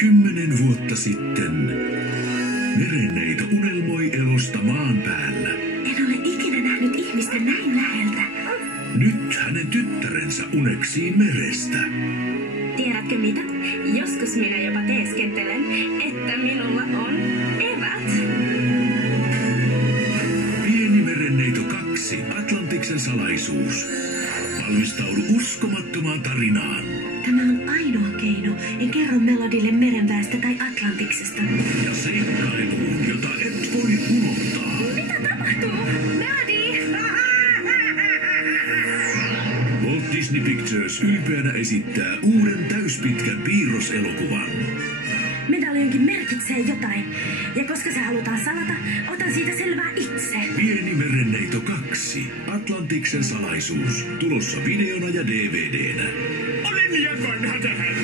10 vuotta sitten merenneito unelmoi elosta maan päällä. En ole ikinä nähnyt ihmistä näin läheltä. Nyt hänen tyttärensä uneksii merestä. Tiedätkö mitä? Joskus minä jopa teeskentelen, että minulla on evät. Pieni merenneito 2, Atlantiksen salaisuus. Valmistaudu uskomattomaan tarinaan. Tämä on ainoa keino. En kerro Melodille merenpäästä tai Atlantiksesta. Ja seikkailuun, jota et voi unohtaa. Mitä tapahtuu? Melody! Walt Disney Pictures ylpeänä esittää uuden täyspitkän piirroselokuvan. Medaljonkin merkitsee jotain. Ja koska se halutaan salata, otan siitä selvää itse. Pieni merenneito 2, Atlantiksen salaisuus. Tulossa videona ja DVD:nä. Olen liian vanha tähän.